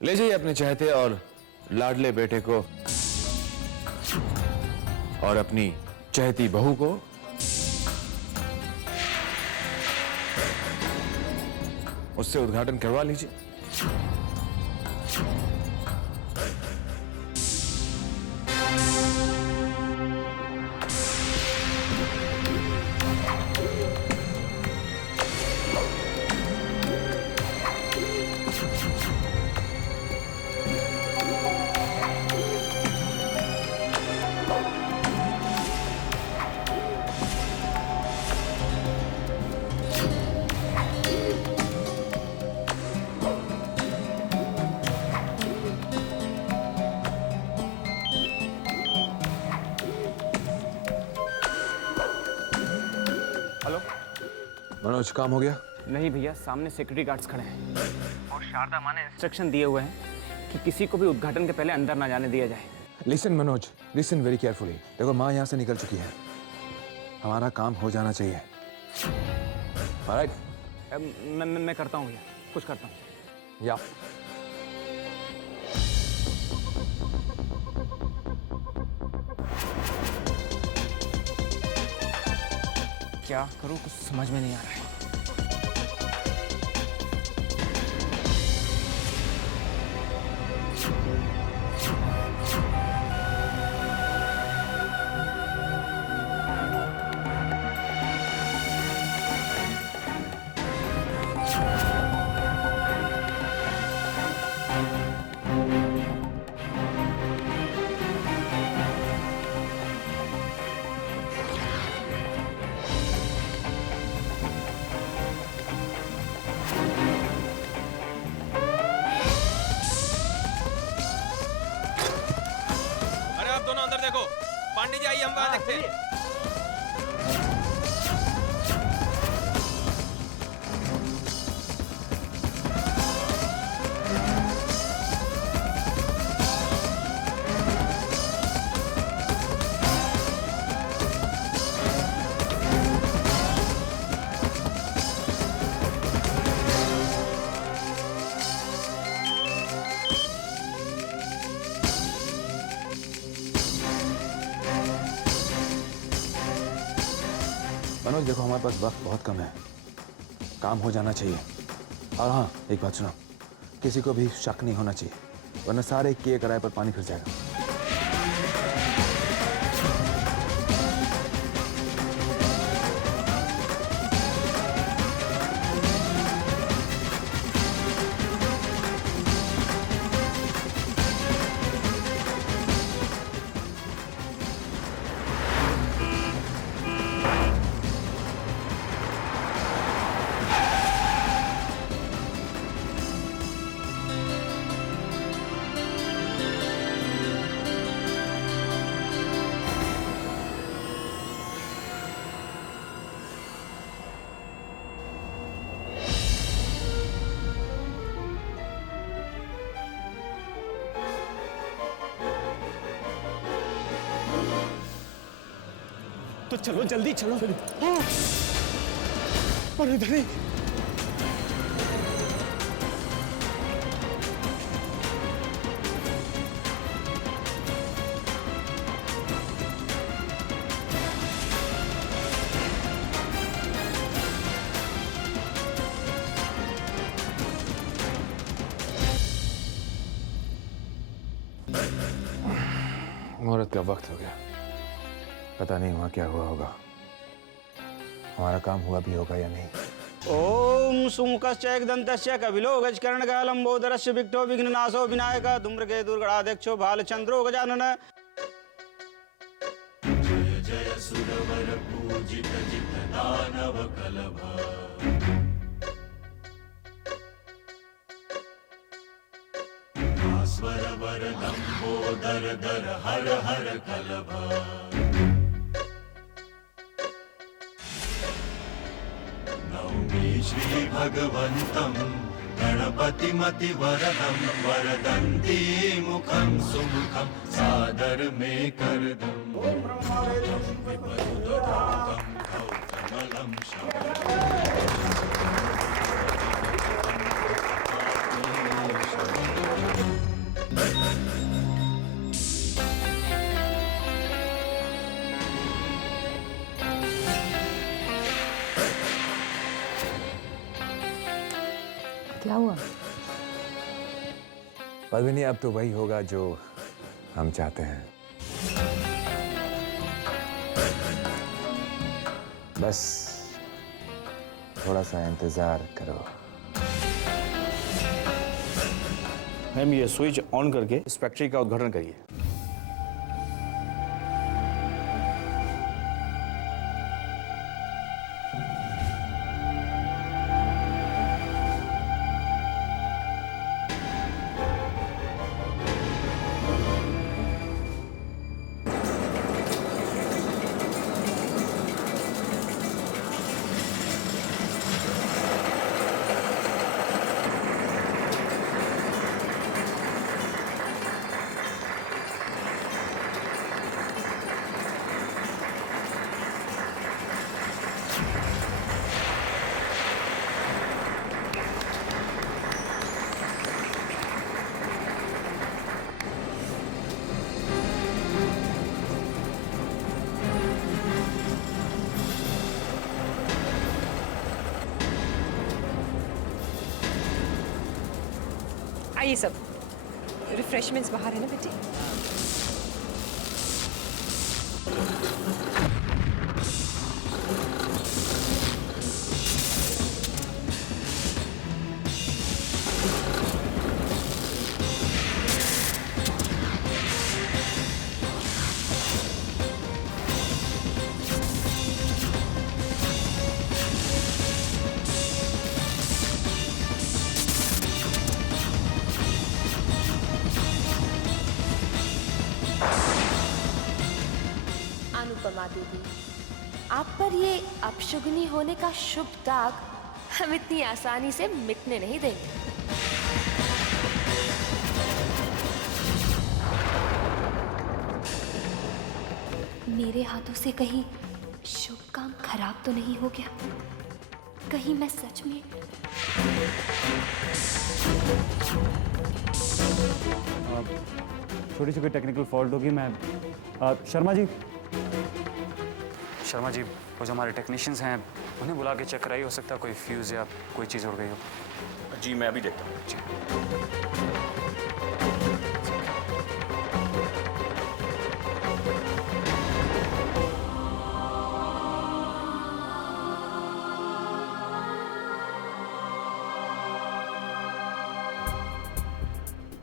ले जाइए अपने चहते और लाडले बेटे को और अपनी चहती बहू को उससे उद्घाटन करवा लीजिए। हेलो मनोज, काम हो गया? नहीं भैया, सामने सिक्योरिटी गार्ड्स खड़े हैं और शारदा माँ ने इंस्ट्रक्शन दिए हुए हैं कि किसी को भी उद्घाटन के पहले अंदर ना जाने दिया जाए। Listen Manoj, listen very carefully. देखो, माँ यहाँ से निकल चुकी है, हमारा काम हो जाना चाहिए। ऑलराइट? मैं करता हूँ भैया, कुछ करता हूँ। या क्या करूँ, कुछ समझ में नहीं आ रहा है। आप दोनों अंदर देखो। पांडे जी आइए, हम बाहर देखते हैं। मनोज, देखो हमारे पास वक्त बहुत कम है, काम हो जाना चाहिए। और हाँ, एक बात सुनो, किसी को भी शक नहीं होना चाहिए, वरना सारे किए कराए पर पानी फिर जाएगा। तो चलो, जल्दी चलो। अरे धनी, मुहूर्त का वक्त हो गया, पता नहीं वहां क्या हुआ होगा, हमारा काम हुआ भी होगा या नहीं। ओम सुमुखश्च एकदन्तश्च कपिलो गजकर्णकः लंबोदरस्य विघ्नो विघ्ननाशो विनायकः धूम्रकेतुः गणाध्यक्षो भालचंद्रो गजानन। जय जय सुरवर पूजित जित दानव कलभ। भास्वर वर लंबोदर दर हर हर कलभ। नौमि श्री भगवन्तं गणपतिमति वरदं वरदन्ती मुखं सुमुखं सादर मे करदम्। ओम ब्रह्मा क्या हुआ? पद्मिनी, अब तो वही होगा जो हम चाहते हैं। बस थोड़ा सा इंतजार करो। मैम, ये स्विच ऑन करके इस फैक्ट्री का उद्घाटन करिए। आइए सब, रिफ्रेशमेंट्स बाहर है ना बेटी? अनुपमा दीदी, आप पर ये अपशुगनी होने का शुभ दाग हम इतनी आसानी से मिटने नहीं देंगे। मेरे हाथों से कहीं शुभ काम खराब तो नहीं हो गया? कहीं मैं सच में छोटी सी कोई टेक्निकल फॉल्ट होगी। मैं शर्मा जी वो जो हमारे टेक्नीशियंस हैं उन्हें बुला के चेक कराइए, हो सकता है कोई फ्यूज़ या कोई चीज़ उड़ गई हो। जी मैं अभी देखता हूँ।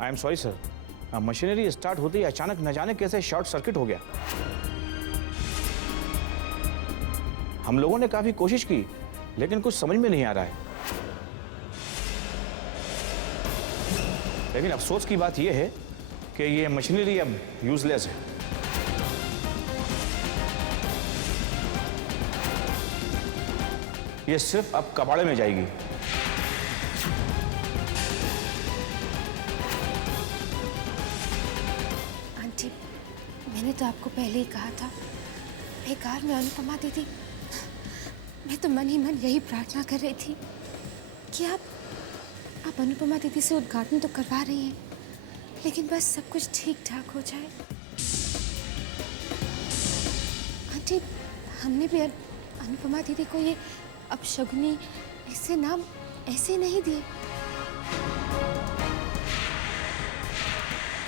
I am sorry sir, machinery start होते ही अचानक न जाने कैसे शॉर्ट सर्किट हो गया। हम लोगों ने काफी कोशिश की लेकिन कुछ समझ में नहीं आ रहा है। लेकिन अफसोस की बात यह है कि ये मशीनरी अब यूजलेस है। ये सिर्फ अब कबाड़े में जाएगी। आंटी, मैंने तो आपको पहले ही कहा था, बेकार में अनुपमा दीदी। मैं तो मन ही मन यही प्रार्थना कर रही थी कि आप अनुपमा दीदी से उद्घाटन तो करवा रही हैं, लेकिन बस सब कुछ ठीक ठाक हो जाए। आंटी, हमने भी अनुपमा दीदी को ये अपशगुनी ऐसे नाम ऐसे नहीं दिए,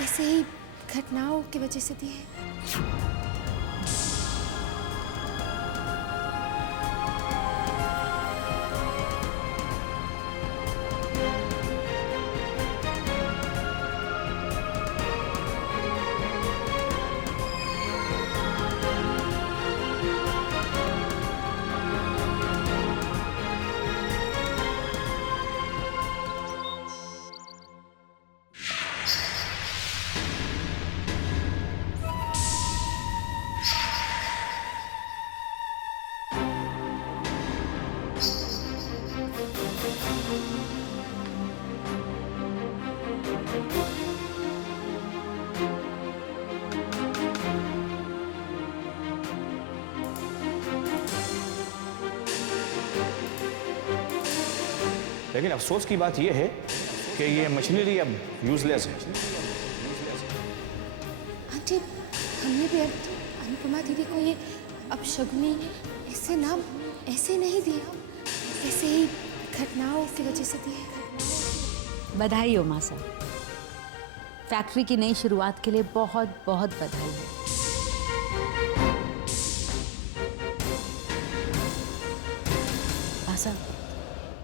ऐसे ही घटनाओं की वजह से दिए। लेकिन अफसोस की बात यह है कि ये मशीनरी अब यूजलेस है। आंटी, हमने भी अनुपमा दीदी को ये अपशगुनी ऐसे नाम ऐसे नहीं दिए, ऐसे ही घटनाओं की वजह से दिए। बधाई हो मासा। फैक्ट्री की नई शुरुआत के लिए बहुत बहुत बधाई हो।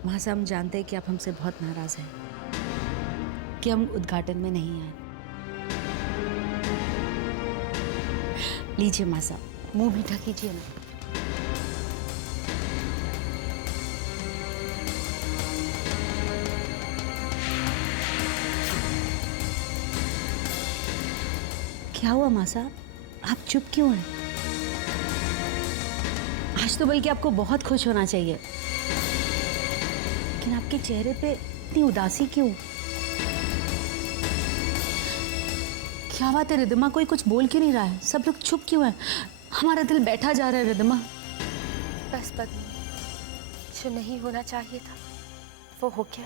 मासा हम जानते हैं कि आप हमसे बहुत नाराज हैं कि हम उद्घाटन में नहीं आए। लीजिए मासा, मुंह मीठा कीजिए ना। क्या हुआ मासा, आप चुप क्यों हैं? आज तो बल्कि आपको बहुत खुश होना चाहिए, लेकिन आपके चेहरे पे इतनी उदासी क्यों? क्या बात है रिद्धिमा, कोई कुछ बोल क्यों नहीं रहा है? सब लोग चुप क्यों हैं? हमारा दिल बैठा जा रहा है रिद्धिमा। बस पद्मी, जो नहीं होना चाहिए था वो हो गया।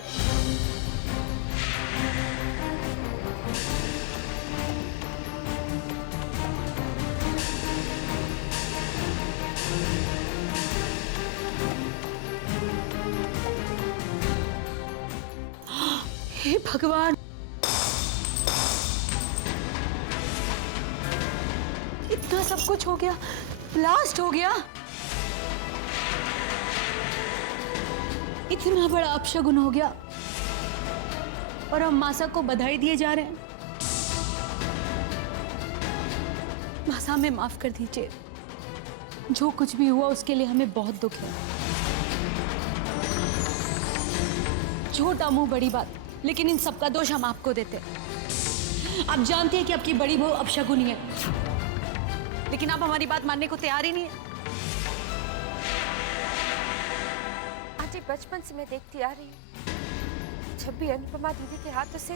हे भगवान, इतना सब कुछ हो गया, ब्लास्ट हो गया। इतना बड़ा अपशगुन हो गया और हम मासा को बधाई दिए जा रहे हैं। मासा हमें माफ कर दीजिए, जो कुछ भी हुआ उसके लिए हमें बहुत दुख है। छोटा मुंह बड़ी बात, लेकिन इन सबका दोष हम आपको देते हैं। आप जानते हैं कि आपकी बड़ी बहू अपशगुनी है, लेकिन आप हमारी बात मानने को तैयार ही नहीं है। आंटी, बचपन से मैं देखती आ रही हूँ, जब भी अनुपमा दीदी के हाथों से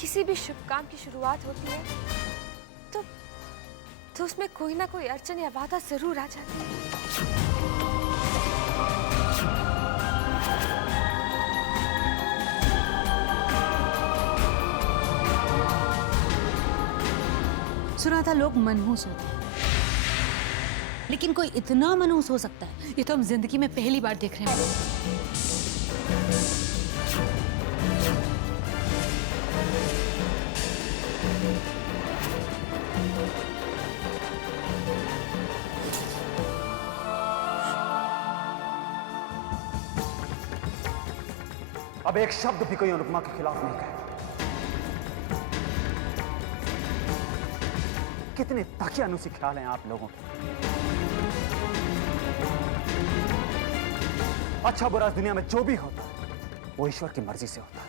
किसी भी शुभ काम की शुरुआत होती है तो उसमें कोई ना कोई अड़चन या बाधा जरूर आ जाती है। सुना था लोग मनहूस होते हैं, लेकिन कोई इतना मनहूस हो सकता है, ये तो हम जिंदगी में पहली बार देख रहे हैं। अब एक शब्द भी कोई अनुपमा के खिलाफ नहीं कहे। कितने तकियानुसी ख्याल हैं आप लोगों के। अच्छा बुरा इस दुनिया में जो भी होता है वो ईश्वर की मर्जी से होता है,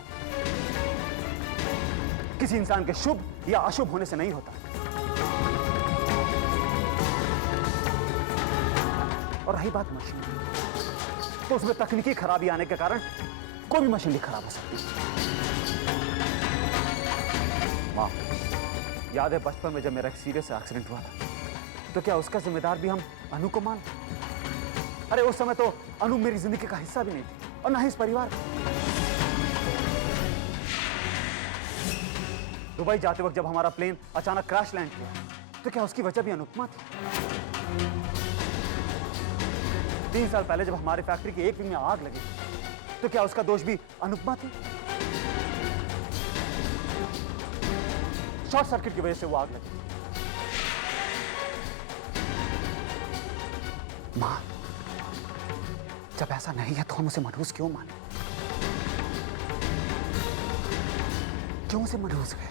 किसी इंसान के शुभ या अशुभ होने से नहीं होता। और रही बात मशीन, तो उसमें तकनीकी खराबी आने के कारण कोई भी मशीन खराब हो सकती है। मां, याद है बचपन में जब मेरा एक सीरियस एक्सीडेंट हुआ था, तो क्या उसका जिम्मेदार भी हम अनु को मान? अरे उस समय तो अनु मेरी जिंदगी का हिस्सा भी नहीं थी और ना ही इस परिवार का। दुबई जाते वक्त जब हमारा प्लेन अचानक क्रैश लैंड किया, तो क्या उसकी वजह भी अनुपमा थी? 3 साल पहले जब हमारे फैक्ट्री की एक विंग में आग लगी, तो क्या उसका दोष भी अनुपमा थी? शॉर्ट सर्किट की वजह से वो आग लगी। मां, जब ऐसा नहीं है तो हम उसे मनहूस क्यों माने? क्यों उसे मनहूस गए?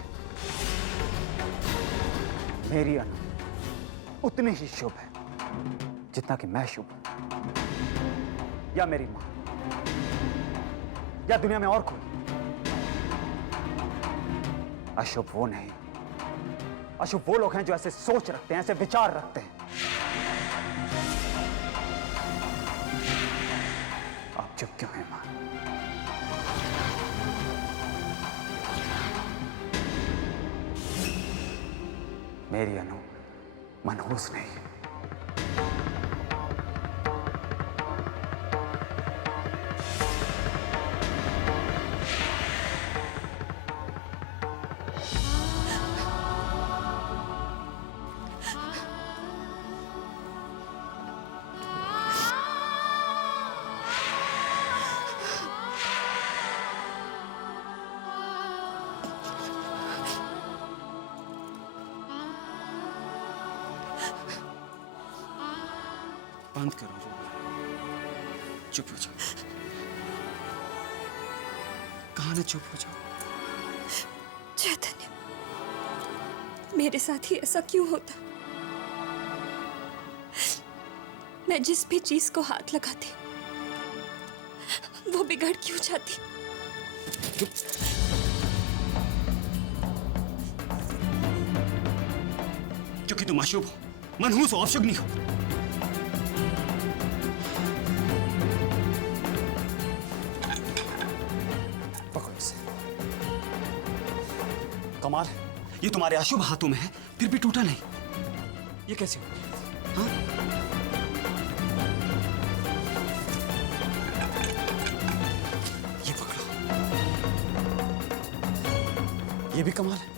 मेरी अनु उतनी ही शुभ है जितना कि मैं शुभ हूं, या मेरी मां, या दुनिया में और कोई। अशुभ वो नहीं, अशुभ वो लोग हैं जो ऐसे सोच रखते हैं, ऐसे विचार रखते हैं। आप चुप क्यों हैं मां? मेरी अनु मनहूस नहीं है। बंद करो रोना। चुप हो जाओ। कहा ना चुप हो जाओ। चैतन्य, मेरे साथ ही ऐसा क्यों होता? मैं जिस भी चीज को हाथ लगाती वो बिगड़ क्यों जाती? क्योंकि तुम अशुभ हो, मनहूस हो, अपशुभनी हो। पकड़ो इसे। कमाल है, ये तुम्हारे अशुभ हाथों में है फिर भी टूटा नहीं। ये कैसे हो गया? हाँ? ये पकड़ो। ये भी कमाल है,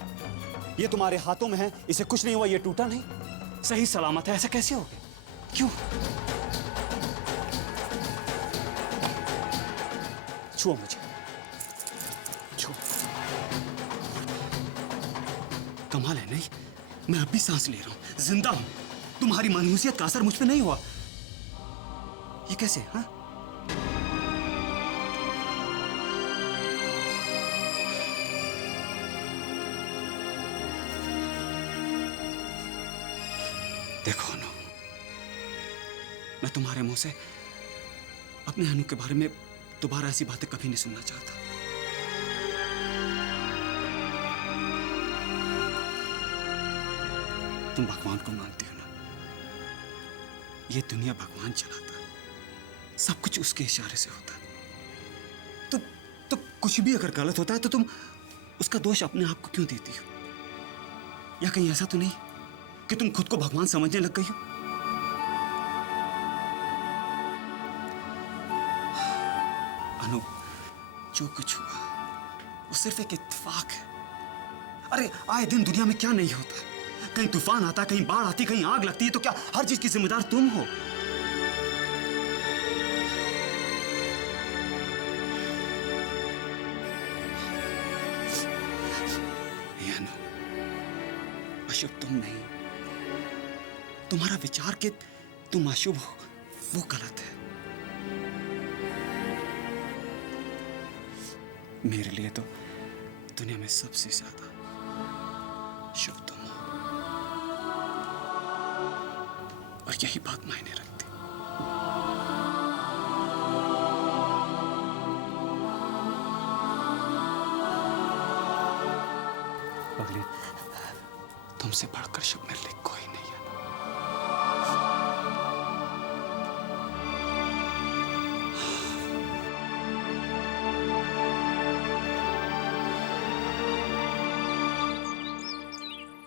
ये तुम्हारे हाथों में है, इसे कुछ नहीं हुआ, ये टूटा नहीं, सही सलामत है। ऐसा कैसे हो गया? क्यों? छुओ मुझे, छुओ। कमाल है नहीं, मैं अब भी सांस ले रहा हूं, जिंदा हूं। तुम्हारी मनहूसियत का असर मुझ पे नहीं हुआ। ये कैसे? हाँ? देखो अनु, मैं तुम्हारे मुंह से अपने अनु के बारे में दोबारा ऐसी बातें कभी नहीं सुनना चाहता। तुम भगवान को मानती हो ना? ये दुनिया भगवान चलाता है, सब कुछ उसके इशारे से होता है। तो कुछ भी अगर गलत होता है तो तुम उसका दोष अपने आप को क्यों देती हो? या कहीं ऐसा तो नहीं कि तुम खुद को भगवान समझने लग गई हो? अनु, जो कुछ हुआ वो सिर्फ एक इत्तेफाक है। अरे आए दिन दुनिया में क्या नहीं होता है? कहीं तूफान आता, कहीं बाढ़ आती, कहीं आग लगती है, तो क्या हर चीज की जिम्मेदार तुम हो? अनु, अशुभ तुम नहीं, तुम्हारा विचार कि तुम अशुभ हो वो गलत है। मेरे लिए तो दुनिया में सबसे ज्यादा शुभ तुम हो, और यही बात मायने रखती। पगली, तुमसे बढ़कर शुभ मेरे लिए कोई नहीं है।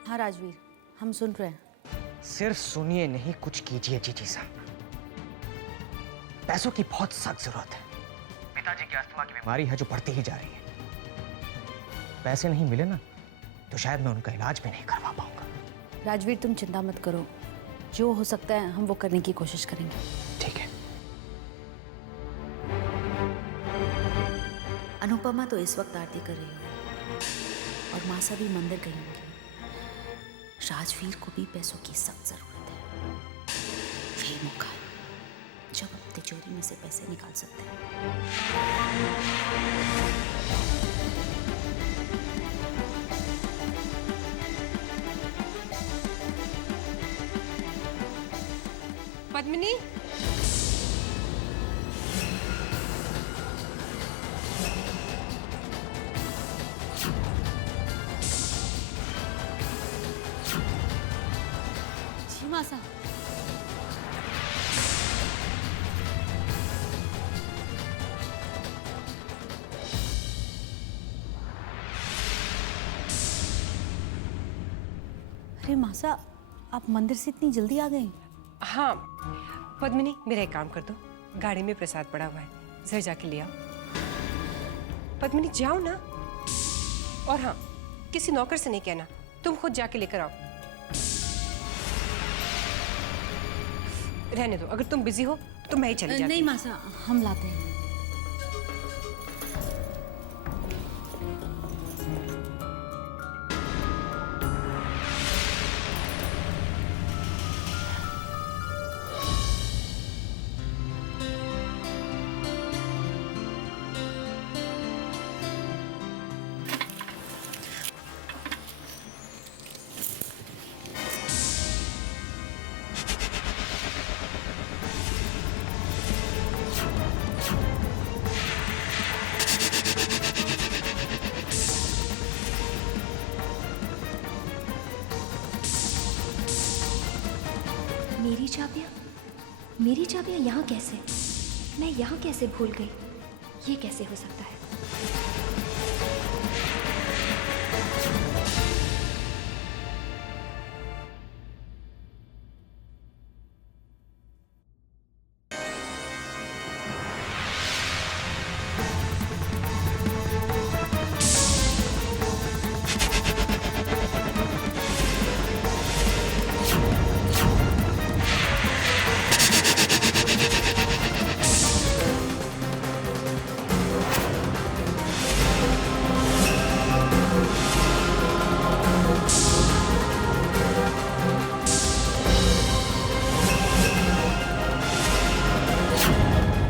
हाँ राजवीर, हम सुन रहे हैं। सिर्फ सुनिए नहीं, कुछ कीजिए जीजी साहब। पैसों की बहुत सख्त जरूरत है। पिताजी की अस्थमा की बीमारी है जो बढ़ती ही जा रही है। पैसे नहीं मिले ना तो शायद मैं उनका इलाज भी नहीं करवा पाऊंगा। राजवीर तुम चिंता मत करो, जो हो सकता है हम वो करने की कोशिश करेंगे। ठीक है। अनुपमा तो इस वक्त आरती कर रही होगी और मासा भी मंदिर गई होंगी। राजवीर को भी पैसों की सख्त जरूरत है। वही मौका है जब हम तिजोरी में से पैसे निकाल सकते हैं। पद्मिनी, जी मासा। अरे मासा, आप मंदिर से इतनी जल्दी आ गए? हाँ पद्मिनी, मेरा एक काम कर दो, गाड़ी में प्रसाद पड़ा हुआ है, जरा जाके ले आओ। पद्मिनी जाओ ना। और हाँ, किसी नौकर से नहीं कहना, तुम खुद जाके लेकर आओ। रहने दो, अगर तुम बिजी हो तो मैं ही चली जाती नहीं मासा, हम लाते हैं। मेरी चाबियाँ यहाँ कैसे? मैं यहाँ कैसे भूल गई? ये कैसे हो सकता है?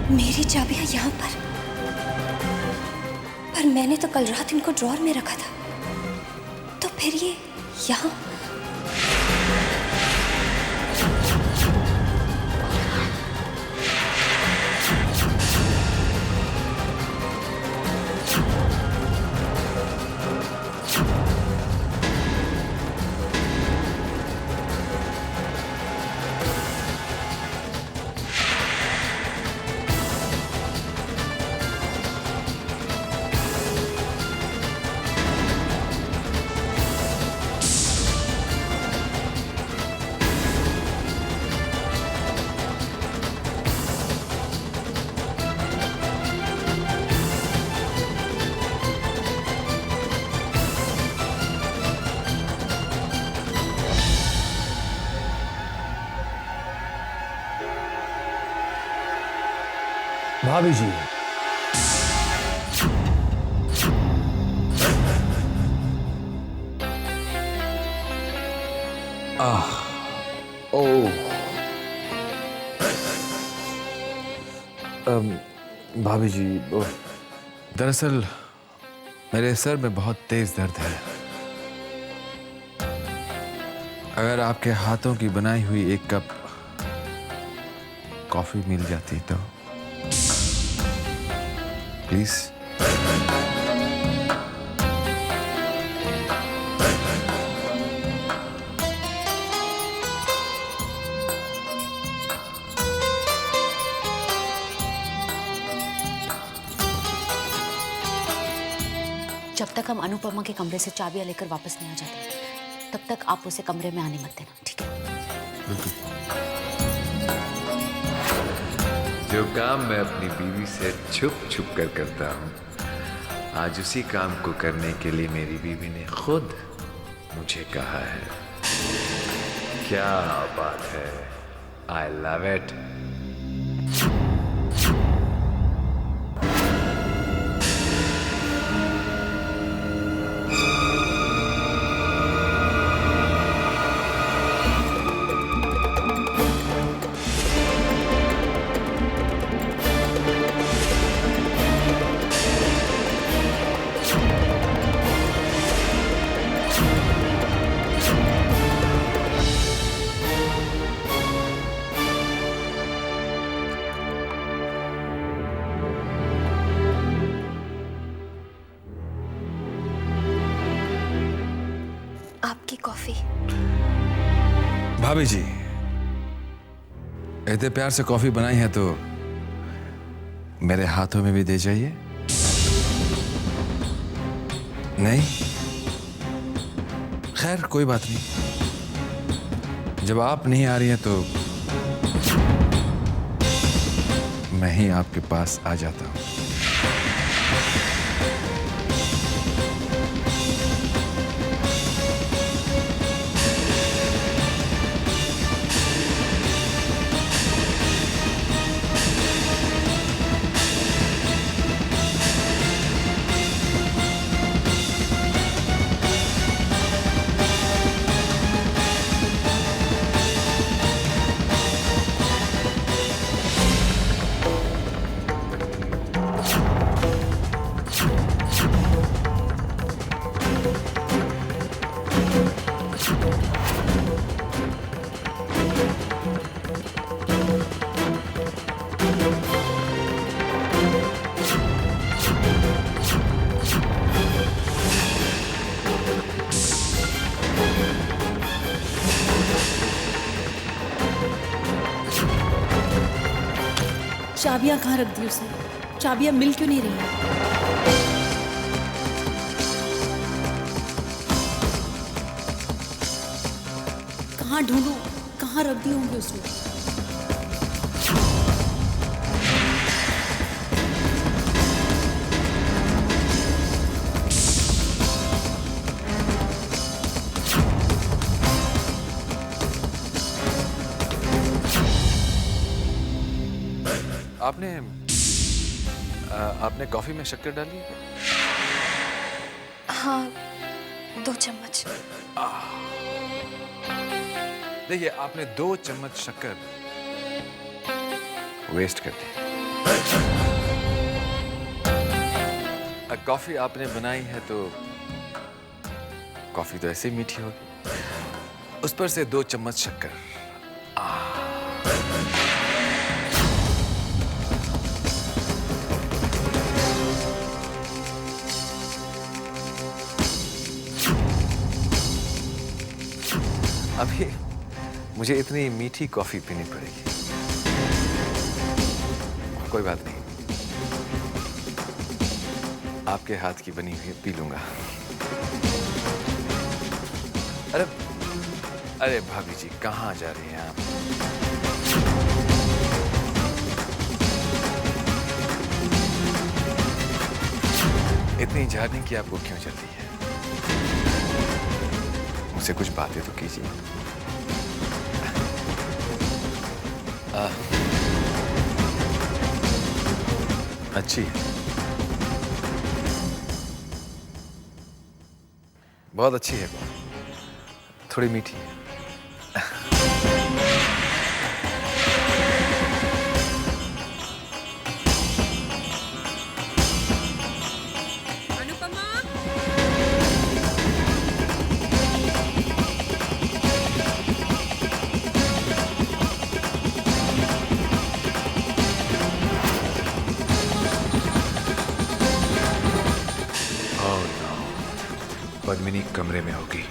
मेरी चाबियां यहाँ पर मैंने तो कल रात इनको ड्रॉर में रखा था, तो फिर ये यहाँ? भाभी जी, भाभी जी, दरअसल मेरे सर में बहुत तेज दर्द है। अगर आपके हाथों की बनाई हुई एक कप कॉफी मिल जाती तो प्लीज। जब तक हम अनुपमा के कमरे से चाबियां लेकर वापस नहीं आ जाते, तब तक आप उसे कमरे में आने मत देना, ठीक है? जो काम मैं अपनी बीवी से छुप छुप कर करता हूँ, आज उसी काम को करने के लिए मेरी बीवी ने खुद मुझे कहा है। क्या बात है, आई लव इट। आपकी कॉफी। भाभी जी, इतने प्यार से कॉफी बनाई है तो मेरे हाथों में भी दे जाइए। नहीं? खैर कोई बात नहीं। जब आप नहीं आ रही हैं तो मैं ही आपके पास आ जाता हूं। चाबियां कहाँ रख दी उसने? चाबियां मिल क्यों नहीं रही? कहाँ ढूंढूं? कहाँ रख दी होंगी उसने? आपने कॉफी में शक्कर डाली? हाँ, 2 चम्मच। देखिए, आपने 2 चम्मच शक्कर वेस्ट कर दी। कॉफी आपने बनाई है तो कॉफी तो ऐसे ही मीठी होगी, उस पर से 2 चम्मच शक्कर। अभी मुझे इतनी मीठी कॉफी पीनी पड़ेगी। कोई बात नहीं, आपके हाथ की बनी हुई पी लूंगा। अरे भाभी जी, कहाँ जा रही हैं आप? इतनी झाड़ने की आपको क्यों चलती है? मुझसे कुछ बातें तो कीजिए। अच्छी है, बहुत अच्छी है, थोड़ी मीठी है। पद्मिनी कमरे में होगी।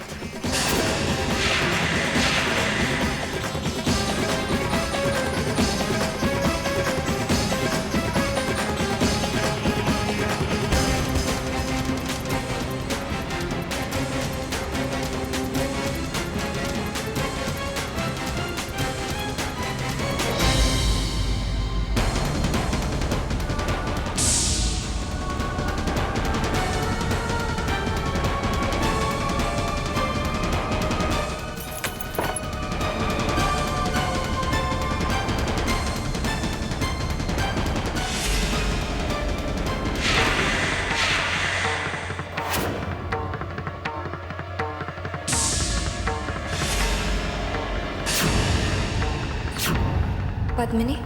पद्मिनी,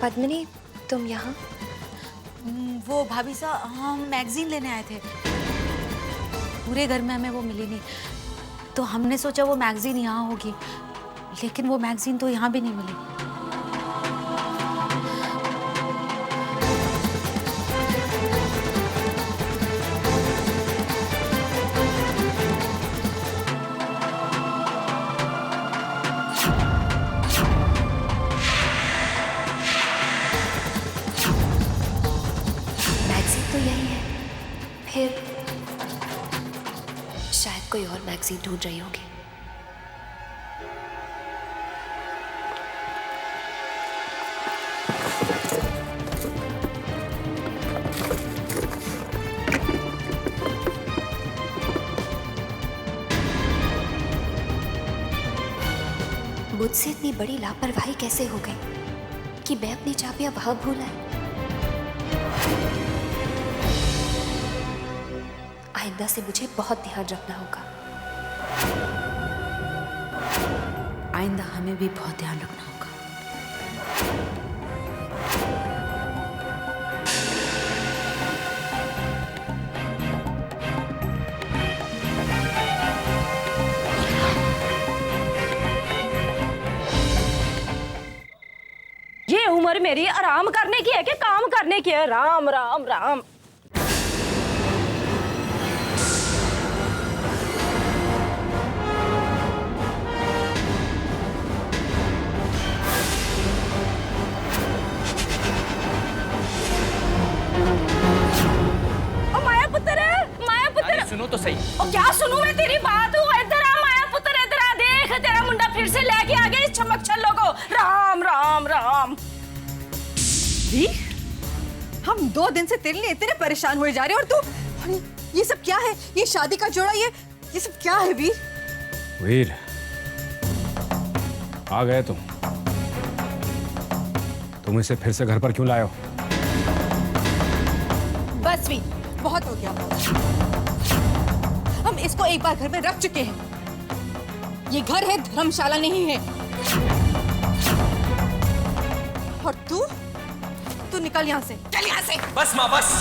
पद्मिनी, तुम यहाँ? वो भाभी साहब, हम मैगजीन लेने आए थे। पूरे घर में हमें वो मिली नहीं, तो हमने सोचा वो मैगजीन यहाँ होगी, लेकिन वो मैगजीन तो यहाँ भी नहीं मिली। तो यही है, फिर शायद कोई और मैगजीन ढूंढ रही होगी। मुझसे इतनी बड़ी लापरवाही कैसे हो गई कि मैं अपनी चाबियां वहां भूल आई। आइंदा से मुझे बहुत ध्यान रखना होगा। आइंदा हमें भी बहुत ध्यान रखना होगा। उम्र मेरी आराम करने की है कि काम करने की है? राम राम राम। ओ माया पुत्र सुनो तो सही। ओ क्या सुनूं मैं तेरी बात? इधर आ माया पुत्र, इधर आ, देख तेरा मुंडा फिर से लेके आ गया इस चमक छल्लों को। राम राम राम। वीर, हम 2 दिन से तेरे लिए इतने परेशान हुए जा रहे हैं और तू, ये सब क्या है? ये शादी का जोड़ा, ये सब क्या है वीर? वीर, आ गए तुम इसे फिर से घर पर क्यों लाए हो? बस वीर, बहुत हो गया। हम इसको एक बार घर में रख चुके हैं। ये घर है, धर्मशाला नहीं है। और तू निकल यहां से, चल यहां से। बस माँ बस।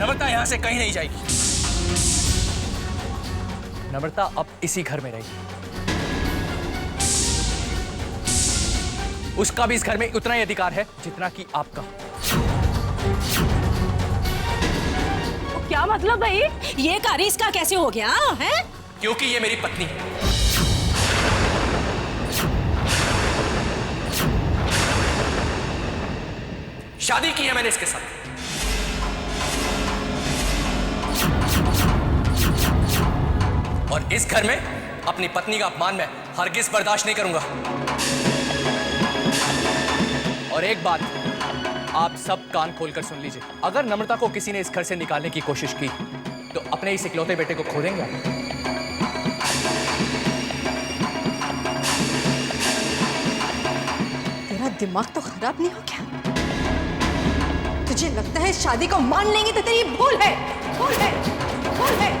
नम्रता यहां से कहीं नहीं जाएगी। नम्रता अब इसी घर में रहेगी। उसका भी इस घर में उतना ही अधिकार है जितना कि आपका। क्या मतलब भाई? ये घर इसका कैसे हो गया है? क्योंकि ये मेरी पत्नी है। शादी की है मैंने इसके साथ। और इस घर में अपनी पत्नी का अपमान मैं हरगिज बर्दाश्त नहीं करूंगा। और एक बात आप सब कान खोलकर सुन लीजिए, अगर नम्रता को किसी ने इस घर से निकालने की कोशिश की तो अपने इस इकलौते बेटे को खो देंगे आप। तेरा दिमाग तो खराब नहीं हो क्या? तुझे लगता है शादी को मान लेंगे तो तेरी भूल है, भूल है, भूल है।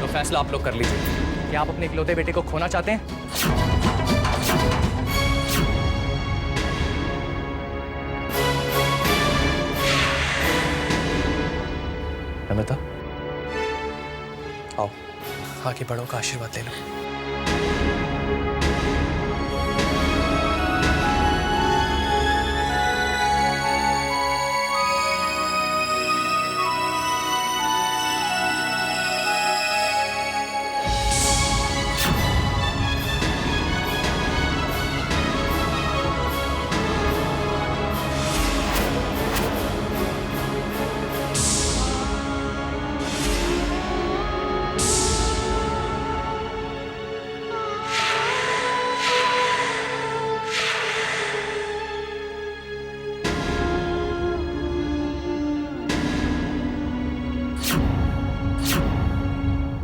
तो फैसला आप लोग कर लीजिए। क्या आप अपने इकलौते बेटे को खोना चाहते हैं? नम्रता, आओ आगे बड़ों का आशीर्वाद ले लो।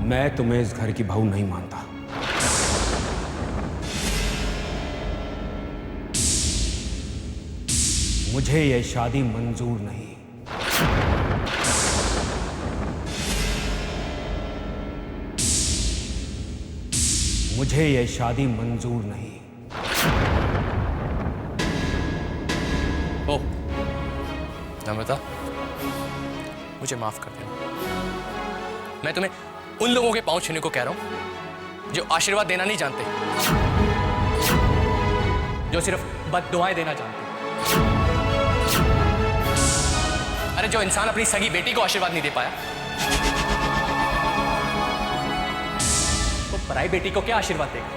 मैं तुम्हें इस घर की बहू नहीं मानता। मुझे यह शादी मंजूर नहीं। मुझे यह शादी मंजूर नहीं। ओ नम्रता, मुझे माफ कर देना। मैं तुम्हें उन लोगों के पांव छूने को कह रहा हूं जो आशीर्वाद देना नहीं जानते, जो सिर्फ बद्दुआएं देना जानते। अरे जो इंसान अपनी सगी बेटी को आशीर्वाद नहीं दे पाया, तो पराई बेटी को क्या आशीर्वाद देगा?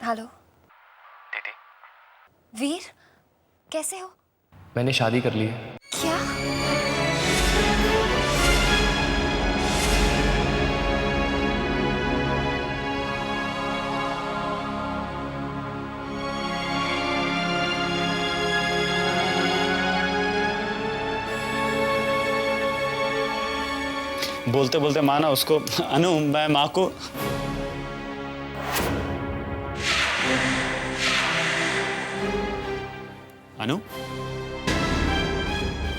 हेलो दीदी, वीर, कैसे हो? मैंने शादी कर ली है। क्या? बोलते बोलते माना उसको। अनु, मैं माँ को अनु,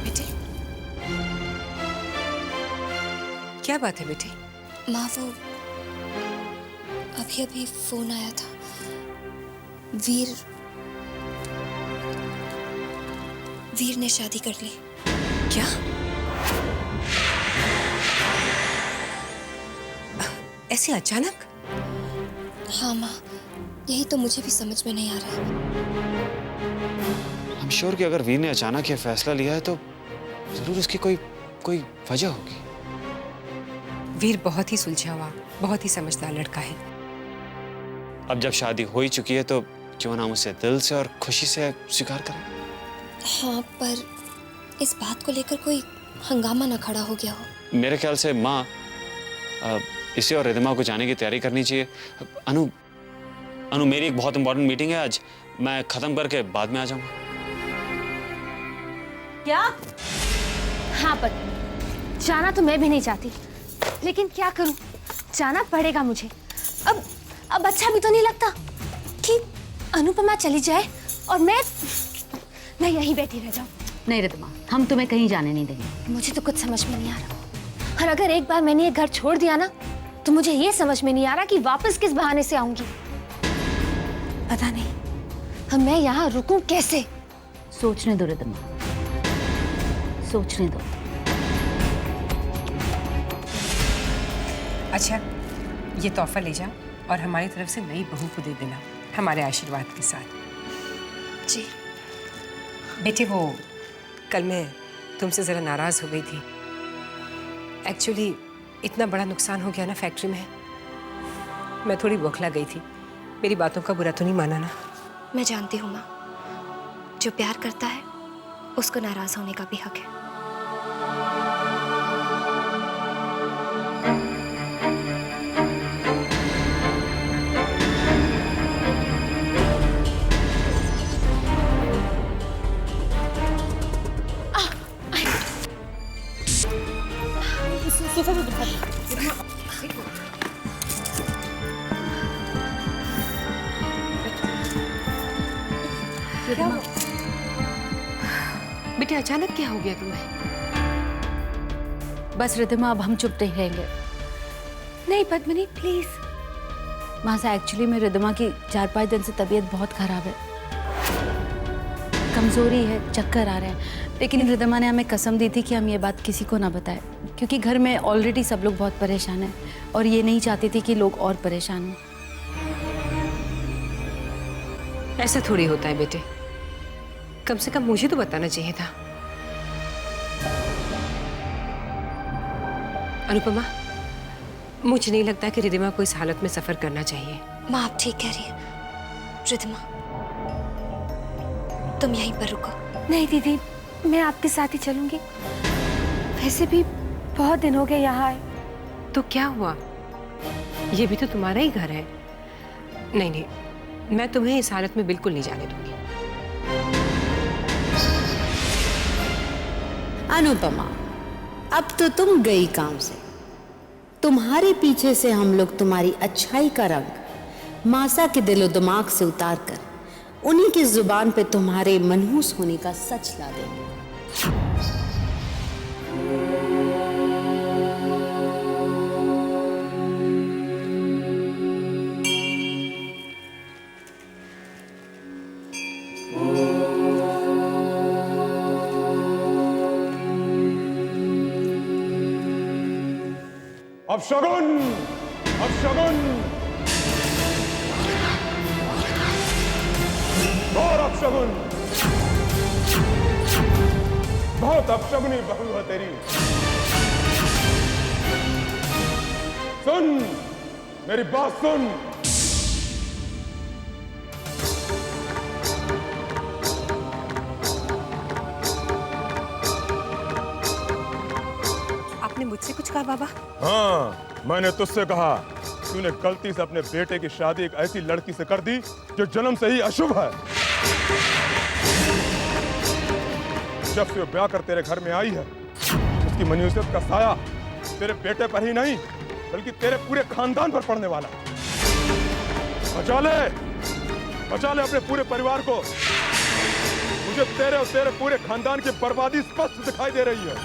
बेटे, क्या बात है बेटी? माँ वो अभी अभी फोन आया था। वीर ने शादी कर ली। क्या? ऐसे अचानक? हाँ माँ, यही तो मुझे भी समझ में नहीं आ रहा। आई एम श्योर कि अगर वीर ने अचानक ये फैसला लिया है तो जरूर उसकी कोई वजह होगी। वीर बहुत ही सुलझा हुआ, बहुत ही समझदार लड़का है। अब जब शादी हो ही चुकी है तो क्यों ना हम उसे दिल से और खुशी से स्वीकार करें। हाँ, पर इस बात को लेकर कोई हंगामा ना खड़ा हो गया हो। मेरे ख्याल से माँ इसे और रिद्धिमा को जाने की तैयारी करनी चाहिए। अनु मेरी एक बहुत इंपॉर्टेंट मीटिंग है आज, मैं खत्म करके बाद में आ जाऊंगा। क्या? हाँ पर जाना तो मैं भी नहीं चाहती, लेकिन क्या करूं, जाना पड़ेगा मुझे। अब अच्छा भी तो नहीं लगता कि अनुपमा चली जाए और मैं यहीं बैठी रह जाऊं। नहीं रिद्धिमा, हम तुम्हें कहीं जाने नहीं देंगे। मुझे तो कुछ समझ में नहीं आ रहा, और अगर एक बार मैंने ये घर छोड़ दिया ना, तो मुझे ये समझ में नहीं आ रहा कि वापस किस बहाने से आऊंगी। पता नहीं अब मैं यहाँ रुकूं कैसे। सोचने दो रिद्धिमा, सोचने दो। अच्छा, ये तोहफा ले जाओ और हमारी तरफ से नई बहू को दे देना, हमारे आशीर्वाद के साथ। जी बेटे, वो कल मैं तुमसे ज़रा नाराज़ हो गई थी। एक्चुअली इतना बड़ा नुकसान हो गया ना फैक्ट्री में, मैं थोड़ी बौखला गई थी। मेरी बातों का बुरा तो नहीं माना ना? मैं जानती हूँ माँ, जो प्यार करता है उसको नाराज होने का भी हक है। क्या हुआ? बेटे अचानक क्या हो गया तुम्हें? बस रिद्धिमा, अब हम चुप नहीं रहेंगे। नहीं पद्मिनी प्लीज। मासा, एक्चुअली में रिद्धिमा की 4-5 दिन से तबीयत बहुत खराब है, कमजोरी है, चक्कर आ रहे हैं। लेकिन रिद्धिमा ने हमें कसम दी थी कि हम ये बात किसी को ना बताएं, क्योंकि घर में ऑलरेडी सब लोग बहुत परेशान हैं और ये नहीं चाहती थी कि लोग और परेशान हों। ऐसा थोड़ी होता है बेटे, कम से कम मुझे तो बताना चाहिए था। अनुपमा, मुझे नहीं लगता कि रिद्धिमा को इस हालत में सफर करना चाहिए। माँ आप ठीक कह रही है। रिद्धिमा तुम यहीं पर रुको। नहीं दीदी, मैं आपके साथ ही चलूंगी। वैसे भी बहुत दिन हो गए यहाँ आए। तो क्या हुआ, ये भी तो तुम्हारा ही घर है। नहीं नहीं, मैं तुम्हें इस हालत में बिल्कुल नहीं जाने दूंगी। अनुपमा, अब तो तुम गई काम से। तुम्हारे पीछे से हम लोग तुम्हारी अच्छाई का रंग मासा के दिलो दिमाग से उतार कर उन्हीं की जुबान पे तुम्हारे मनहूस होने का सच ला देंगे। अपशगुन, अपशगुन, और अपशगुन, बहुत अपशगुनी बहू है तेरी। सुन, मेरी बात सुन। आपने मुझसे कुछ कहा बाबा? हाँ, मैंने तुझसे कहा, तूने गलती से अपने बेटे की शादी एक ऐसी लड़की से कर दी जो जन्म से ही अशुभ है। जब से वो ब्याह कर तेरे घर में आई है, उसकी मनुष्यत का साया तेरे बेटे पर ही नहीं बल्कि तेरे पूरे खानदान पर पड़ने वाला। बचा ले अपने पूरे परिवार को। मुझे तेरे और तेरे पूरे खानदान की बर्बादी स्पष्ट दिखाई दे रही है।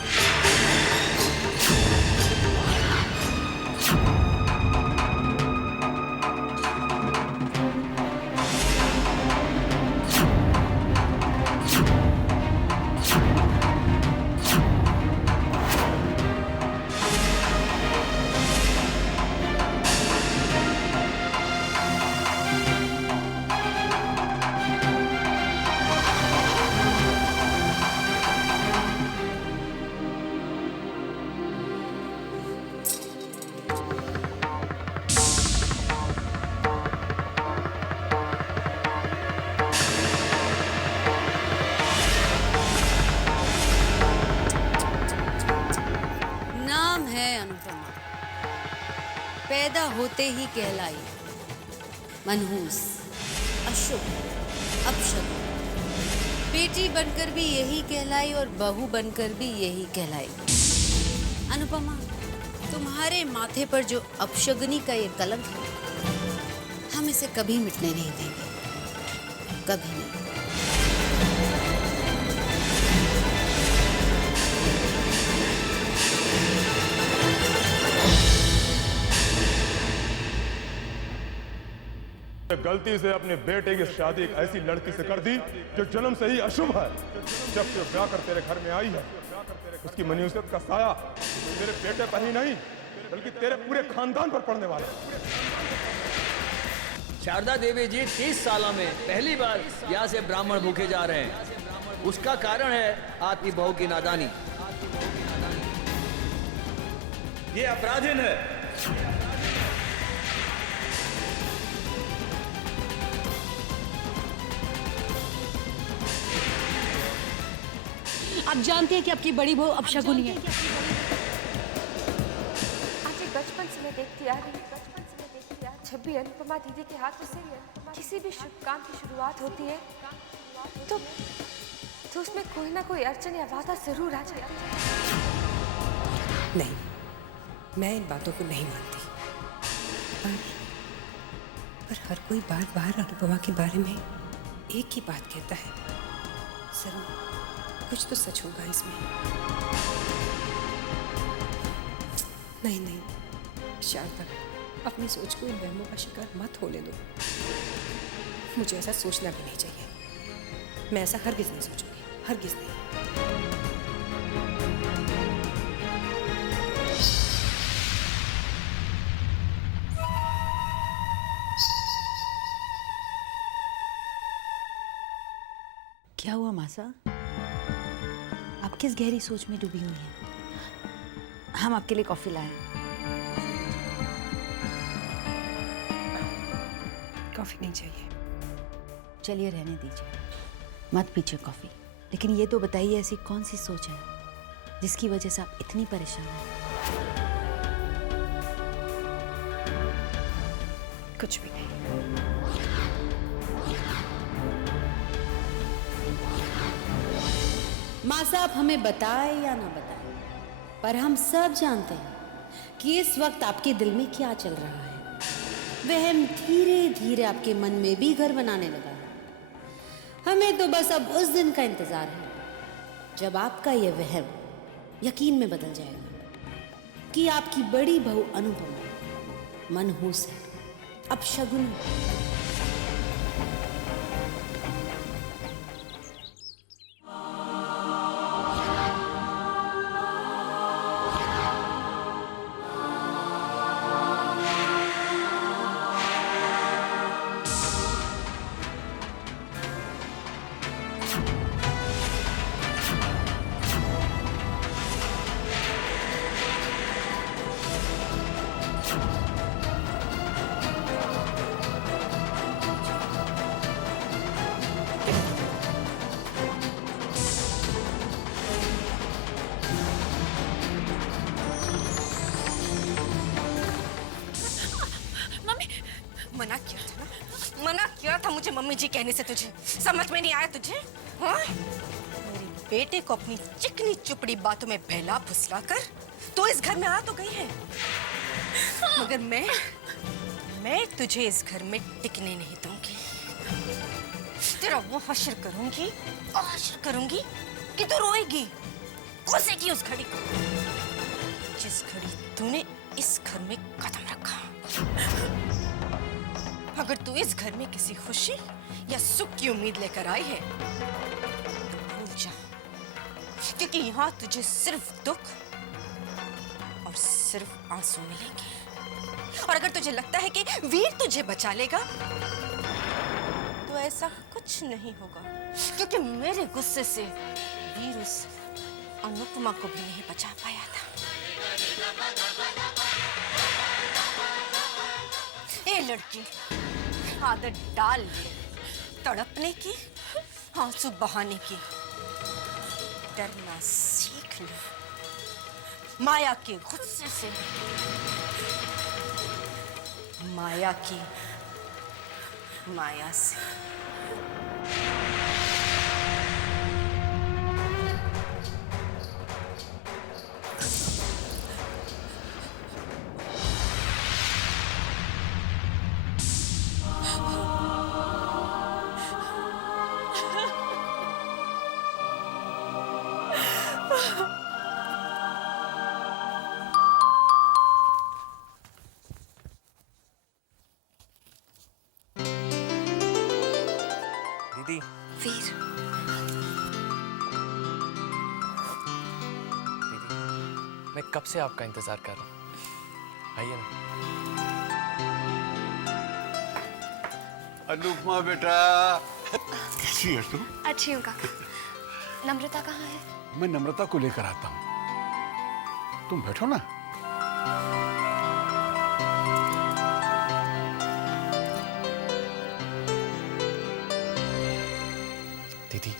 पैदा होते ही कहलाई। मनहूस, अशुभ, अपशकुन। बेटी बनकर भी यही कहलाई और बहू बनकर भी यही कहलाई। अनुपमा, तुम्हारे माथे पर जो अपशगुनी का ये कलंक है, हम इसे कभी मिटने नहीं देंगे, कभी नहीं। गलती से अपने बेटे की शादी एक ऐसी लड़की से कर दी जो जन्म से ही अशुभ है। जब से ब्याह कर तेरे घर में आई है, उसकी मनुष्यत का साया तेरे बेटे पर ही नहीं बल्कि तेरे पूरे खानदान पर पड़ने वाला है। शारदा देवी जी 30 सालों में पहली बार यहाँ से ब्राह्मण भूखे जा रहे हैं। उसका कारण है आपकी बहू की नादानी। ये अपराधीन है। आप जानते हैं कि आपकी बड़ी बहू अपशगुनी है। आजी बचपन से मैं देखती आ रही हूँ, जब भी अनुपमा दीदी के हाथों से किसी भी शुभ काम की शुरुआत होती है तो उसमें कोई ना कोई अड़चन या बाधा जरूर आ जाती है। नहीं, मैं इन बातों को नहीं मानती। पर हर कोई बार बार अनुपमा के बारे में एक ही बात कहता है। जरूर कुछ तो सच होगा इसमें। नहीं नहीं शारदा, अपनी सोच को इन वहमों का शिकार मत होने दो। मुझे ऐसा सोचना भी नहीं चाहिए। मैं ऐसा हरगिज नहीं सोचूंगी, हरगिज नहीं। क्या हुआ मासा? आप किस गहरी सोच में डूबी हुई हैं? हम आपके लिए कॉफी लाए। कॉफी नहीं चाहिए। चलिए रहने दीजिए, मत पीजिए कॉफी। लेकिन ये तो बताइए, ऐसी कौन सी सोच है जिसकी वजह से आप इतनी परेशान हैं? कुछ भी नहीं। माँ साहब हमें बताए या ना बताए, पर हम सब जानते हैं कि इस वक्त आपके दिल में क्या चल रहा है। वहम धीरे धीरे आपके मन में भी घर बनाने लगा है। हमें तो बस अब उस दिन का इंतजार है जब आपका यह वहम यकीन में बदल जाएगा कि आपकी बड़ी बहू अनुपमा मनहूस है, अपशगुन है। मना किया था मुझे मम्मी जी कहने से। तुझे समझ में नहीं आया तुझे? हाँ? मेरे बेटे को अपनी चिकनी चुपड़ी बातों में बहला फुसला कर तो इस घर में आ तो गई है, मगर मैं तुझे इस घर में टिकने नहीं दूंगी। तेरा वो हश्र करूंगी कि तू रोएगी, कोसेगी उस घड़ी को जिस घड़ी तूने इस घर में कदम रखा। अगर तू इस घर में किसी खुशी या सुख की उम्मीद लेकर आई है तो भूल जा, क्योंकि यहाँ तुझे सिर्फ दुख और सिर्फ आंसू मिलेंगे। और अगर तुझे लगता है कि वीर तुझे बचा लेगा तो ऐसा कुछ नहीं होगा, क्योंकि मेरे गुस्से से वीर उस अनुपमा को भी नहीं बचा पाया था। ए लड़की, आदत डाल ले तड़पने की, आंसू बहाने की। डरना सीख ले माया के गुस्से से। माया की माया से। दीदी वीर, मैं कब से आपका इंतजार कर रहा हूँ। आइए ना। अनुपमा बेटा, कैसी है तू? अच्छी हूँ काका। नम्रता कहाँ है? मैं नम्रता को लेकर आता हूँ, तुम बैठो ना। दीदी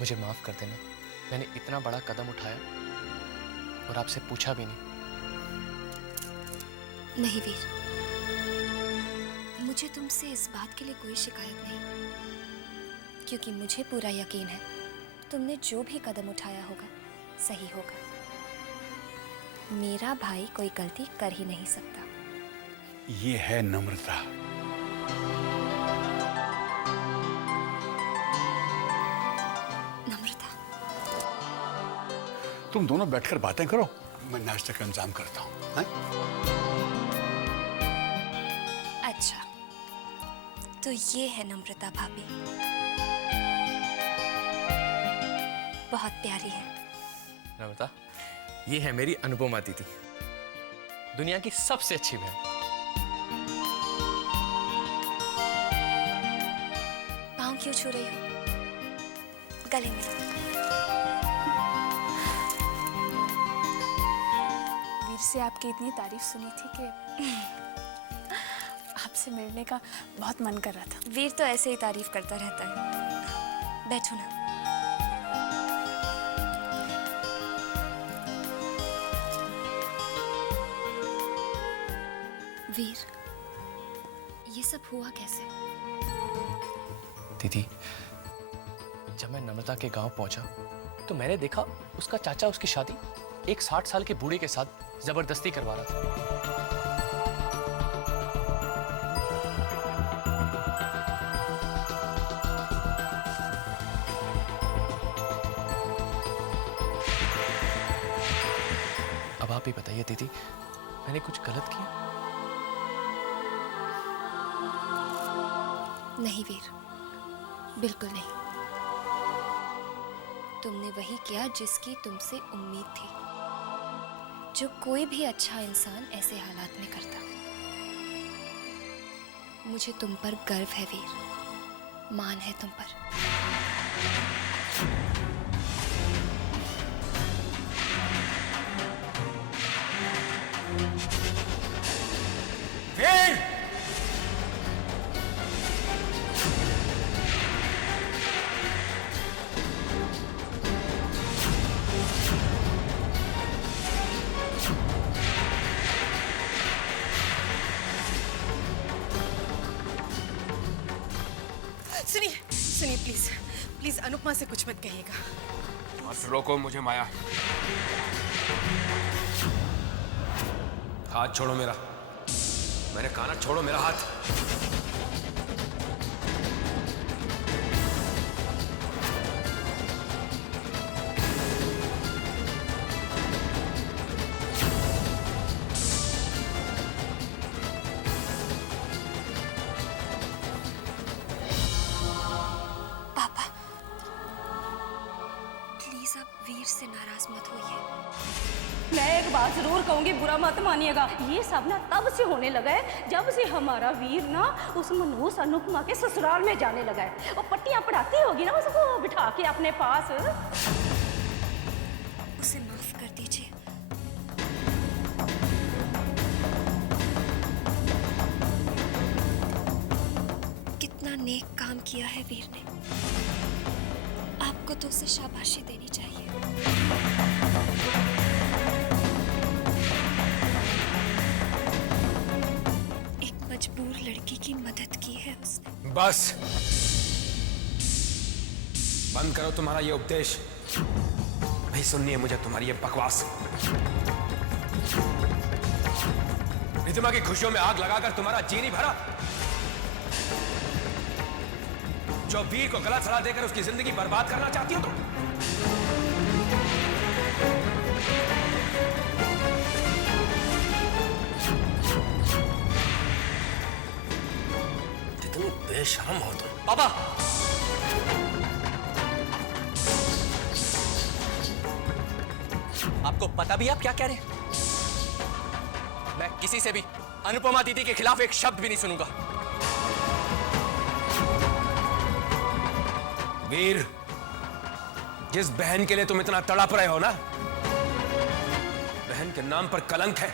मुझे माफ कर देना, मैंने इतना बड़ा कदम उठाया और आपसे पूछा भी नहीं। नहीं वीर, मुझे तुमसे इस बात के लिए कोई शिकायत नहीं, क्योंकि मुझे पूरा यकीन है तुमने जो भी कदम उठाया होगा सही होगा। मेरा भाई कोई गलती कर ही नहीं सकता। ये है नम्रता। तुम दोनों बैठकर बातें करो, मैं नाश्ते का इंतजाम करता हूँ। अच्छा, तो ये है नम्रता भाभी, बहुत प्यारी है। नम्रता, ये है मेरी अनुपमा दीदी, दुनिया की सबसे अच्छी बहन। पाँव क्यों छू रही हो? गले मिलो। से आपकी इतनी तारीफ सुनी थी कि आपसे मिलने का बहुत मन कर रहा था। वीर तो ऐसे ही तारीफ करता रहता है। बैठो ना। वीर, ये सब हुआ कैसे? दीदी, जब मैं नम्रता के गांव पहुंचा तो मैंने देखा उसका चाचा उसकी शादी एक 60 साल के बूढ़े के साथ जबरदस्ती करवा रहा था। अब आप ही बताइए दीदी, मैंने कुछ गलत किया? नहीं वीर, बिल्कुल नहीं। तुमने वही किया जिसकी तुमसे उम्मीद थी, जो कोई भी अच्छा इंसान ऐसे हालात में करता। मुझे तुम पर गर्व है वीर, मान है तुम पर। वीर! सुनिए सुनिए, प्लीज प्लीज अनुपमा से कुछ मत कहिएगा। मत रोको मुझे माया। हाथ छोड़ो मेरा, मैंने कहा ना छोड़ो मेरा हाथ। प्लीज आप वीर से नाराज मत होइए। मैं एक बात जरूर कहूंगी, बुरा मत मानिएगा। ये सब ना तब से होने लगा है जब से हमारा वीर ना उस मनहूस अनुपमा के ससुराल में जाने लगा है। वो पट्टियां पढ़ाती होगी ना उसको बिठा के अपने पास। उसे माफ कर दीजिए। कितना नेक काम किया है वीर ने, आपको तो उसे शाबाशी देनी चाहिए। है उसने। बस बंद करो तुम्हारा ये उपदेश। नहीं सुननी है मुझे तुम्हारी ये बकवास। रिधिमा की खुशियों में आग लगाकर तुम्हारा जी नहीं भरा? जो वीर को गलत सलाह देकर उसकी जिंदगी बर्बाद करना चाहती हो तुम? कितनी बेशर्म हो तुम। पापा, आपको पता भी आप क्या कह रहे हैं? मैं किसी से भी अनुपमा दीदी के खिलाफ एक शब्द भी नहीं सुनूंगा। वीर, जिस बहन के लिए तुम इतना तड़प रहे हो ना, बहन के नाम पर कलंक है।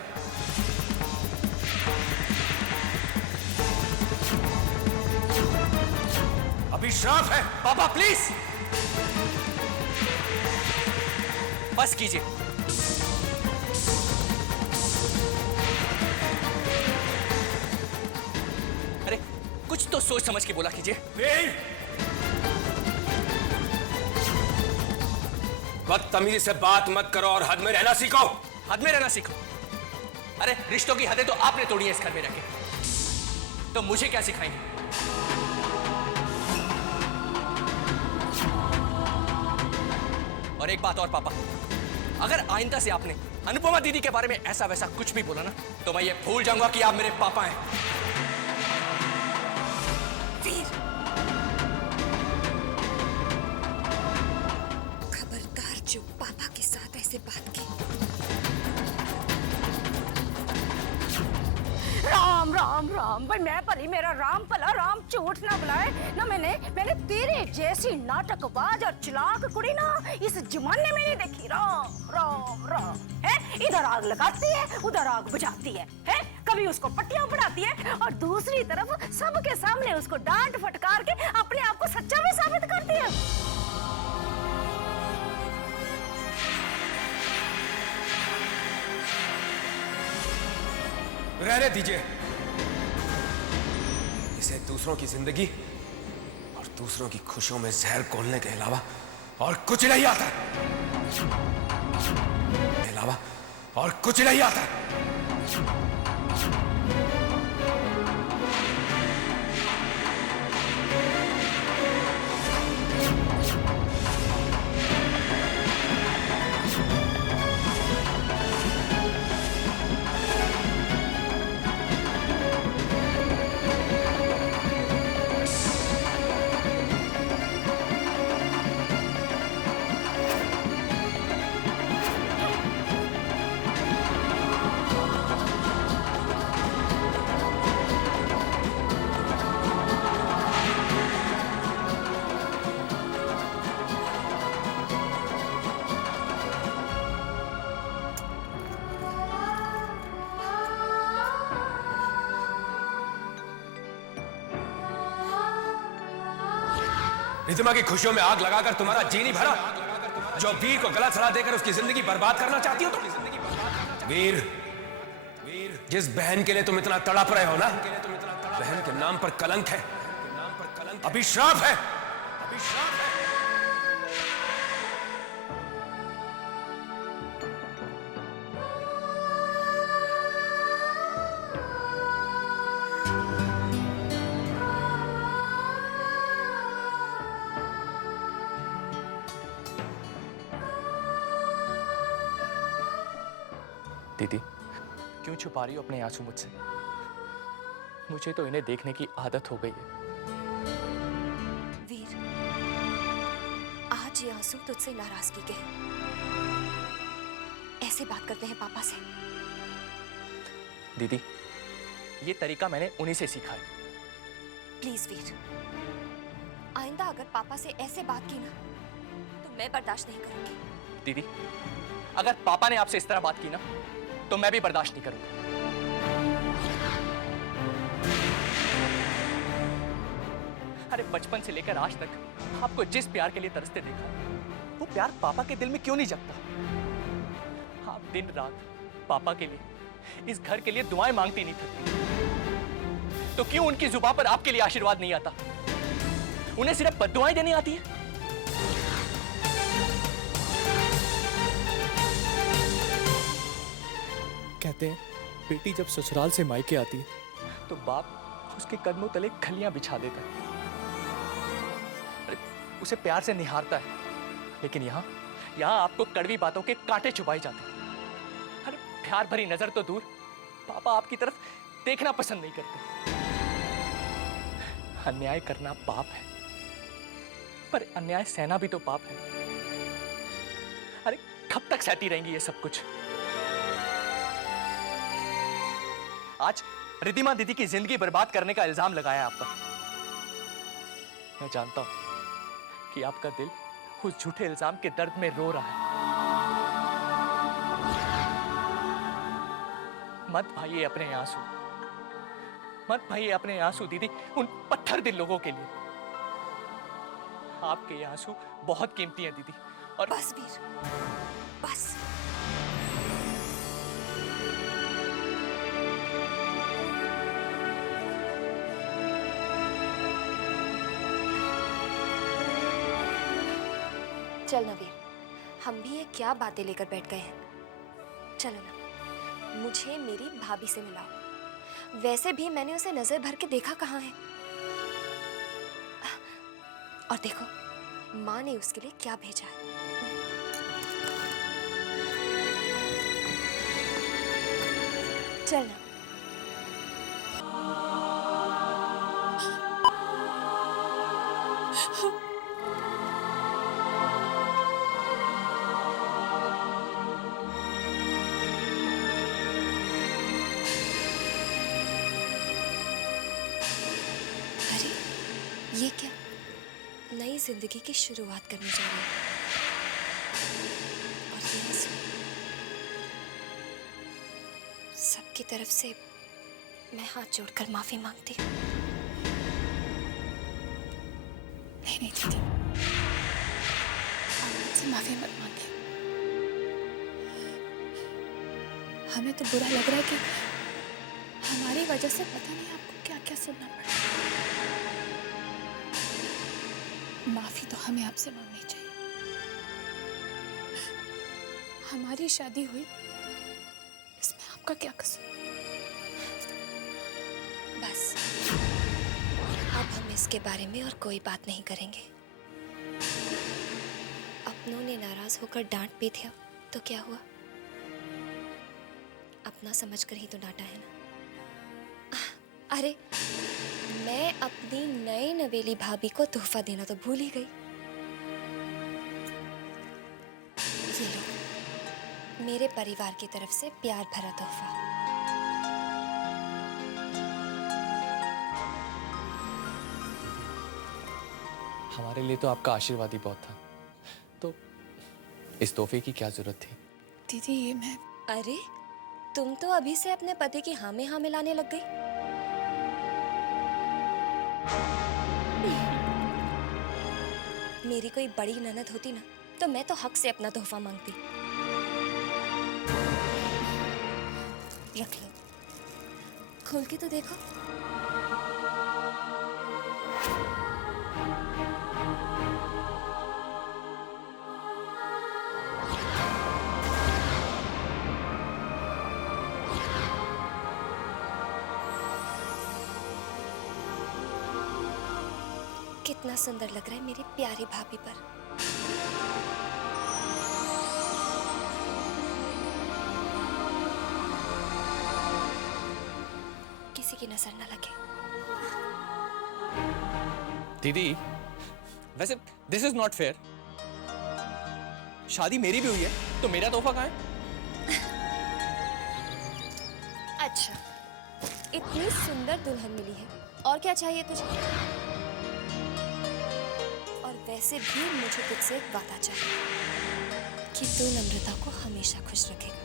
अभिशाप है। पापा प्लीज बस कीजिए। अरे कुछ तो सोच समझ के बोला कीजिए। बदतमीजी से बात मत करो और हद में रहना सीखो। हद में रहना सीखो? अरे रिश्तों की हदें तो आपने तोड़ी है इस घर में रहकर, तो मुझे क्या सिखाएंगे? और एक बात और पापा, अगर आइंदा से आपने अनुपमा दीदी के बारे में ऐसा वैसा कुछ भी बोला ना, तो मैं ये भूल जाऊंगा कि आप मेरे पापा हैं। वीर, खबरदार जो पापा के साथ ऐसे बात की। राम राम राम, भाई मैं भली मेरा राम भला, राम झूठ ना बुलाए ना। मैंने तेरे जैसी नाटकबाज और चालाक कुड़ी ना इस जमाने में नहीं देखी। राम राम राम है, इधर आग लगाती है उधर आग बुझाती है, कभी उसको पट्टियां पढ़ाती है और दूसरी तरफ सबके सामने उसको डांट फटकार के अपने आप को सच्चा भी साबित करती है। रहने दीजिए। इसे दूसरों की जिंदगी और दूसरों की खुशियों में जहर घोलने के अलावा और कुछ नहीं आता। के अलावा और कुछ नहीं आता। रिधिमा की खुशियों में आग लगाकर तुम्हारा जी नहीं भरा? जो वीर को गलत सलाह देकर उसकी जिंदगी बर्बाद करना चाहती हो तुम? वीर, जिस बहन के लिए तुम इतना तड़प रहे हो ना, बहन के नाम पर कलंक है। अभिशाप है। अभिशाप है। दीदी, क्यों छुपा रही हो अपने आंसू मुझसे? मुझे तो इन्हें देखने की आदत हो गई है। वीर, आज ये आंसू तुझसे नाराजगी के हैं। ऐसे बात करते हैं पापा से? दीदी, ये तरीका मैंने उन्हीं से सीखा है। प्लीज वीर, आइंदा अगर पापा से ऐसे बात की ना तो मैं बर्दाश्त नहीं करूंगी। दीदी, अगर पापा ने आपसे इस तरह बात की ना तो मैं भी बर्दाश्त नहीं करूंगा। अरे बचपन से लेकर आज तक आपको जिस प्यार के लिए तरसते देखा, वो प्यार पापा के दिल में क्यों नहीं जगता? आप दिन रात पापा के लिए, इस घर के लिए दुआएं मांगती नहीं थी। तो क्यों उनकी जुबान पर आपके लिए आशीर्वाद नहीं आता? उन्हें सिर्फ बद्दुआएं देनी आती है। कहते हैं बेटी जब ससुराल से मायके आती है तो बाप उसके कदमों तले खलियां बिछा देता है, उसे प्यार से निहारता है। लेकिन यहाँ आपको कड़वी बातों के कांटे चुभाए जाते हैं। अरे प्यार भरी नजर तो दूर, पापा आपकी तरफ देखना पसंद नहीं करते। अन्याय करना पाप है, पर अन्याय सहना भी तो पाप है। अरे कब तक सहती रहेंगी ये सब कुछ? आज रिद्धिमा दीदी की जिंदगी बर्बाद करने का इल्जाम लगाया आप पर। मैं जानता हूं कि आपका दिल उस झूठे इल्जाम के दर्द में रो रहा है। मत भाइये अपने आंसू, मत भाइये अपने आंसू दीदी, उन पत्थर दिल लोगों के लिए। आपके ये आंसू बहुत कीमती हैं दीदी। और बस वीर, बस। चल ना वीर, हम भी ये क्या बातें लेकर बैठ गए हैं। चलो ना, मुझे मेरी भाभी से मिलाओ। वैसे भी मैंने उसे नजर भर के देखा कहाँ है। और देखो माँ ने उसके लिए क्या भेजा है। चल ना। ये क्या? नई जिंदगी की शुरुआत करने जा रही हूँ। और ये आंसू सबकी तरफ से मैं हाथ जोड़कर माफी मांगती हूँ। नहीं नहीं दीदी, आप मुझसे माफी मत मांगे। हमें तो बुरा लग रहा है कि हमारी वजह से पता नहीं आपको क्या क्या सुनना पड़ा। माफी तो हमें आपसे मांगनी चाहिए। हमारी शादी हुई, इसमें आपका क्या कसूर? बस अब हम इसके बारे में और कोई बात नहीं करेंगे। अपनों ने नाराज होकर डांट भी दिया तो क्या हुआ? अपना समझकर ही तो डांटा है ना। अरे मैं अपनी नई नवेली भाभी को तोहफा देना तो भूल ही गई। ये लो, मेरे परिवार की तरफ से प्यार भरा तोहफा। हमारे लिए तो आपका आशीर्वाद ही बहुत था, तो इस तोहफे की क्या जरूरत थी? दीदी ये मैं। अरे तुम तो अभी से अपने पति की हाँ में हाँ मिलाने लग गई। मेरी कोई बड़ी ननद होती ना तो मैं तो हक से अपना तोहफा मांगती। रख लो, खोल के तो देखो। कितना सुंदर लग रहा है मेरी प्यारी भाभी पर। किसी की नजर न लगे। दीदी वैसे दिस इज नॉट फेयर। शादी मेरी भी हुई है तो मेरा तोहफा कहाँ है? अच्छा, इतनी सुंदर दुल्हन मिली है, और क्या चाहिए तुझे? वैसे भी मुझे तुझसे एक वादा चाहिए कि तू नम्रता को हमेशा खुश रखेगा।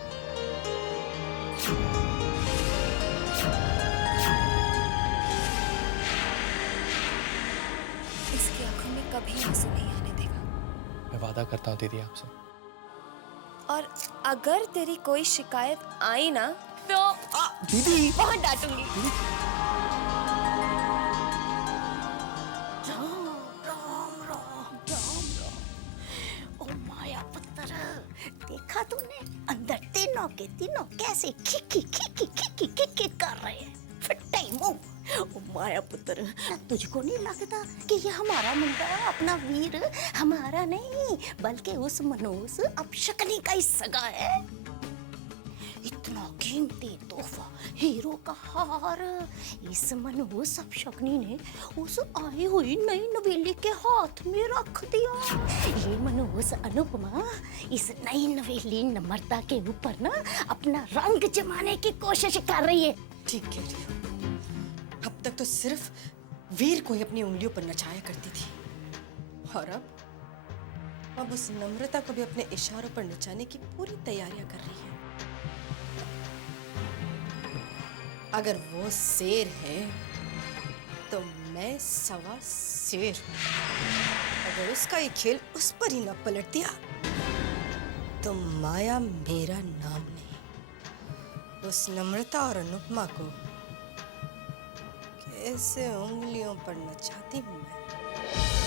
इसकी आंखों में कभी आंसू नहीं आने देगा। मैं वादा करता हूँ दीदी आपसे। और अगर तेरी कोई शिकायत आई ना तो दीदी बहुत डांटूंगी। तूने? अंदर तीनों के तीनों कैसे खिकी खिकी खिकी खिकी कर रहे हैं। फट्टे मुंह। ओ माया पुत्र, तुझको नहीं लगता कि ये हमारा मुंडा, अपना वीर हमारा नहीं बल्कि उस मनोज अपशक्नी का ही सगा है? इतना कीमती तोहफा, हीरो का हार, इस मनोज अपशक्नी ने उस आई हुई नई नवेली के हाथ में रख दिया। ये मनोज अनुपमा इस नई नवेली नम्रता के ऊपर ना अपना रंग जमाने की कोशिश कर रही है। ठीक कह रही हो। अब तक तो सिर्फ वीर को ही अपनी उंगलियों पर नचाया करती थी, और अब उस नम्रता को भी अपने इशारों पर नचाने की पूरी तैयारियां कर रही है। अगर वो शेर है तो मैं सवा शेर हूं। अगर उसका ये खेल उस पर ही न पलट दिया तो माया मेरा नाम नहीं। उस नम्रता और अनुपमा को कैसे उंगलियों पर नचाती हूं मैं।